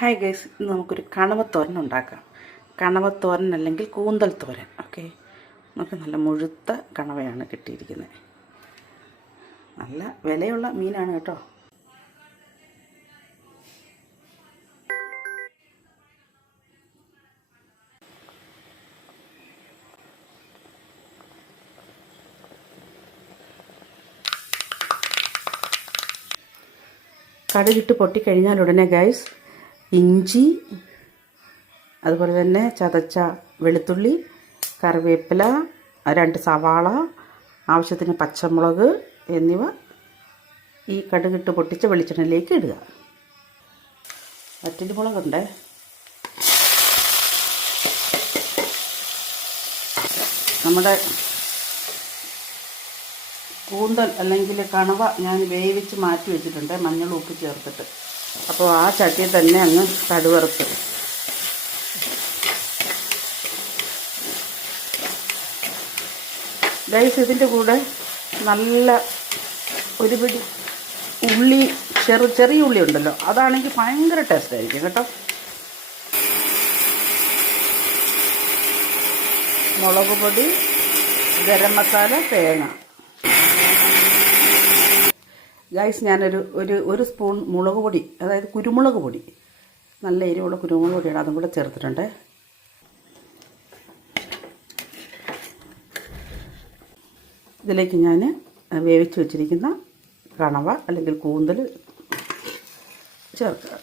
Hi guys, ഇന്ന് നമുക്കൊരു കണവത്തോരൻ ഉണ്ടാക്കാം. കണവത്തോരൻ അല്ലെങ്കിൽ കൂന്തൽ തോരൻ. ഓക്കെ, നമുക്ക് നല്ല മുഴുത്ത കണവയാണ് കിട്ടിയിരിക്കുന്നത്. നല്ല വിലയുള്ള മീനാണ് കേട്ടോ. കടുകിട്ട് പൊട്ടിക്കഴിഞ്ഞാൽ ഉടനെ ഗൈസ് ഇഞ്ചി, അതുപോലെ തന്നെ ചതച്ച വെളുത്തുള്ളി, കറിവേപ്പില, 2 സവാള, ആവശ്യത്തിന് പച്ചമുളക് എന്നിവ ഈ കടുകിട്ട് പൊട്ടിച്ച വെളിച്ചെണ്ണയിലേക്ക് ഇടുക. വറ്റൽമുളകുണ്ട്. നമ്മുടെ കൂന്തൽ അല്ലെങ്കിൽ കണവ ഞാൻ വേവിച്ച് മാറ്റി വെച്ചിട്ടുണ്ട്, മഞ്ഞൾ ഉപ്പ് ചേർത്തിട്ട്. അപ്പോൾ ആ ചട്ടിയിൽ തന്നെ അങ്ങ് കടുവറുത്ത് ഗൈസ്, ഇതിൻ്റെ കൂടെ നല്ല ഒരു പിടി ഉള്ളി, ചെറിയ ഉള്ളി ഉണ്ടല്ലോ, അതാണെങ്കിൽ ഭയങ്കര ടേസ്റ്റ് ആയിരിക്കും കേട്ടോ. മുളക് പൊടി, ഗരം മസാല, തേങ്ങ. ഗൈസ്, ഞാനൊരു സ്പൂൺ മുളക് പൊടി, അതായത് കുരുമുളക് പൊടി, നല്ല എരിവുള്ള കുരുമുളക് പൊടിയാണ്, അതും കൂടെ ചേർത്തിട്ടുണ്ട്. ഇതിലേക്ക് ഞാൻ വേവിച്ച് വെച്ചിരിക്കുന്ന കണവ അല്ലെങ്കിൽ കൂന്തൽ ചേർക്കുക.